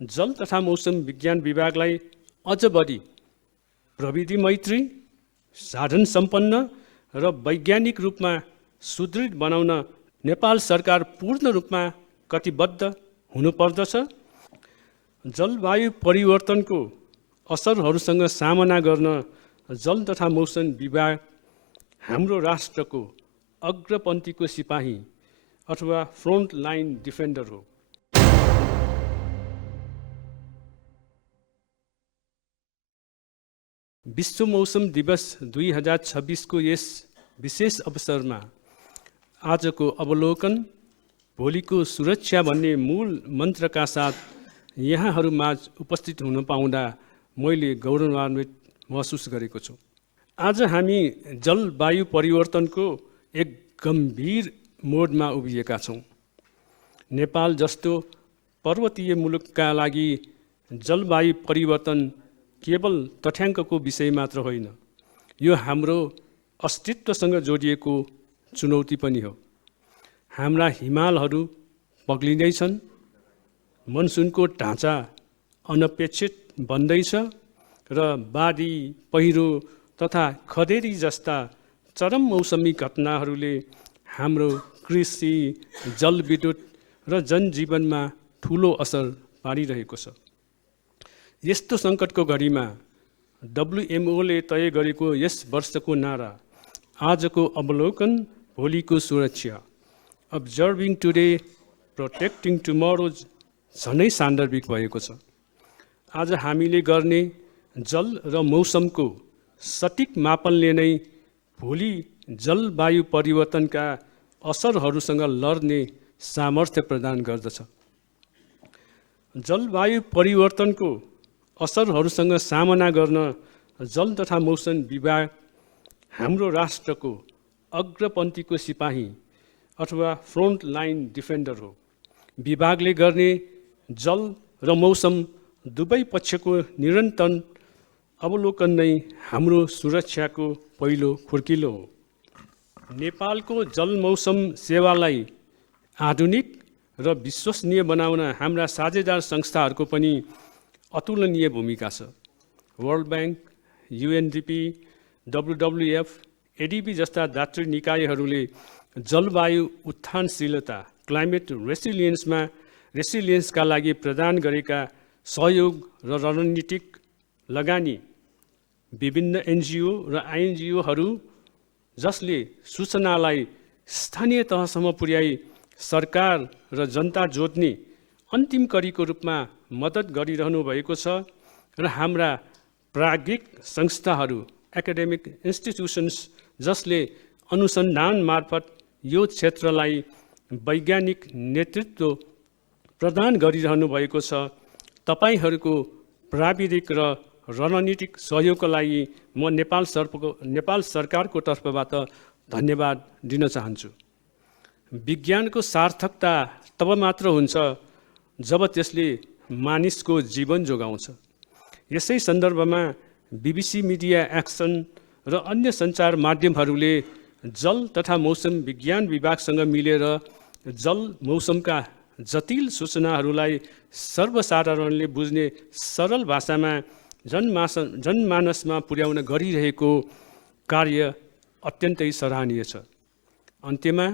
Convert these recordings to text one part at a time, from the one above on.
जल तथा मौसम विज्ञान विभागलाई अझ बढी प्रविधि मैत्री, साधन सम्पन्न र वैज्ञानिक रूपमा सुदृढ बनाउन नेपाल सरकार पूर्ण रूपमा कटिबद्ध हुनुपर्दछ। जलवायु परिवर्तनको असरहरूसँग सामना गर्न जल तथा मौसम विभाग हाम्रो राष्ट्रको अग्रपन्थीको सिपाही अथवा फ्रन्ट लाइन डिफेन्डर हो। विश्व मौसम दिवस 2026 को यस विशेष अवसरमा आजको अवलोकन भोलिको सुरक्षा भन्ने मूल मन्त्रका साथ यहाँहरूमाझ उपस्थित हुन पाउँदा मैले गौरवान्वित महसुस गरेको छु। आज हामी जलवायु परिवर्तनको एक गम्भीर मोडमा उभिएका छौँ। नेपाल जस्तो पर्वतीय मुलुकका लागि जलवायु परिवर्तन केवल तथ्याङ्कको विषय मात्र होइन, यो हाम्रो अस्तित्वसँग जोडिएको चुनौती पनि हो। हाम्रा हिमालहरू पग्लिँदैछन्, मनसुनको ढाँचा अनपेक्षित बन्दैछ र बाढी, पहिरो तथा खडेरी जस्ता चरम मौसमी घटनाहरूले हाम्रो कृषि, जलविद्युत र जनजीवनमा ठुलो असर पारिरहेको छ। यस्तो सङ्कटको घडीमा WMOले तय गरेको यस वर्षको नारा आजको अवलोकन भोलिको सुरक्षा, अब्जर्भिङ टुडे प्रोटेक्टिङ टुमोरो झनै सान्दर्भिक भएको छ। आज हामीले गर्ने जल र मौसमको सटिक मापनले नै भोलि जलवायु परिवर्तनका असरहरूसँग लड्ने सामर्थ्य प्रदान गर्दछ। जलवायु परिवर्तनको असरहरूसँग सामना गर्न जल तथा मौसम विभाग हाम्रो राष्ट्रको अग्रपन्थीको सिपाही अथवा फ्रन्ट लाइन डिफेन्डर हो। विभागले गर्ने जल र मौसम दुवै पक्षको निरन्तर अवलोकन नै हाम्रो सुरक्षाको पहिलो खुड्किलो हो। नेपालको जल मौसम सेवालाई आधुनिक र विश्वसनीय बनाउन हाम्रा साझेदार संस्थाहरूको पनि अतुलनीय भूमिका छ। World bank, UNDP, WWF, ADB जस्ता दातृ निकायहरूले जलवायु उत्थानशीलता क्लाइमेट रेसिलियन्सका लागि प्रदान गरेका सहयोग र रणनीतिक लगानी विभिन्न NGO र INGOहरू जसले सूचनालाई स्थानीय तहसम्म पुर्याई सरकार र जनता जोड्ने अन्तिम कडीको रूपमा मद्दत गरिरहनु भएको छ र हाम्रा प्राज्ञिक संस्थाहरू एकाडेमिक इन्स्टिट्युसन्स जसले अनुसन्धान मार्फत यो क्षेत्रलाई वैज्ञानिक नेतृत्व प्रदान गरिरहनु भएको छ। तपाईहरूको प्राविधिक र रणनीतिक सहयोगको लागि म नेपाल सरकारको तर्फबाट धन्यवाद दिन चाहन्छु। विज्ञानको सार्थकता तब मात्र हुन्छ जब त्यसले मानिसको जीवन जोगाउँछ। यसै सन्दर्भमा BBC मिडिया एक्सन र अन्य सञ्चार माध्यमहरूले जल तथा मौसम विज्ञान विभागसँग मिलेर जल मौसमका जटिल सूचनाहरूलाई सर्वसाधारणले बुझ्ने सरल भाषामा जनमानसमा पुर्याउन गरिरहेको कार्य अत्यन्तै सराहनीय छ। अन्त्यमा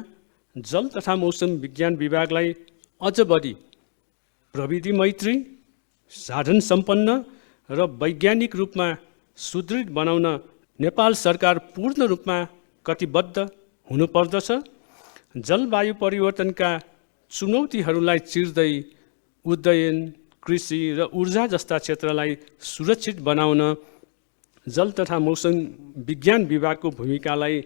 जल तथा मौसम विज्ञान विभागलाई अझ बढी प्रविधि मैत्री, साधन सम्पन्न र वैज्ञानिक रूपमा सुदृढ बनाउन नेपाल सरकार पूर्ण रूपमा कटिबद्ध हुनुपर्दछ। जलवायु परिवर्तनका चुनौतीहरूलाई चिर्दै उड्डयन, कृषि र ऊर्जा जस्ता क्षेत्रलाई सुरक्षित बनाउन जल तथा मौसम विज्ञान विभागको भूमिकालाई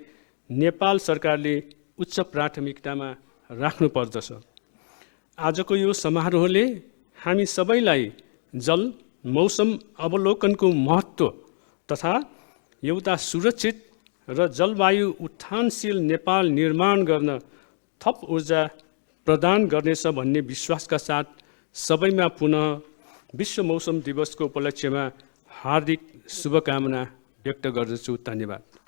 नेपाल सरकारले उच्च प्राथमिकतामा राख्नुपर्दछ। आजको यो समारोहले हामी सबैलाई जल मौसम अवलोकनको महत्त्व तथा एउटा सुरक्षित र जलवायु उत्थानशील नेपाल निर्माण गर्न थप ऊर्जा प्रदान गर्नेछ भन्ने विश्वासका साथ सबैमा पुनः विश्व मौसम दिवसको उपलक्ष्यमा हार्दिक शुभकामना व्यक्त गर्दछु। धन्यवाद।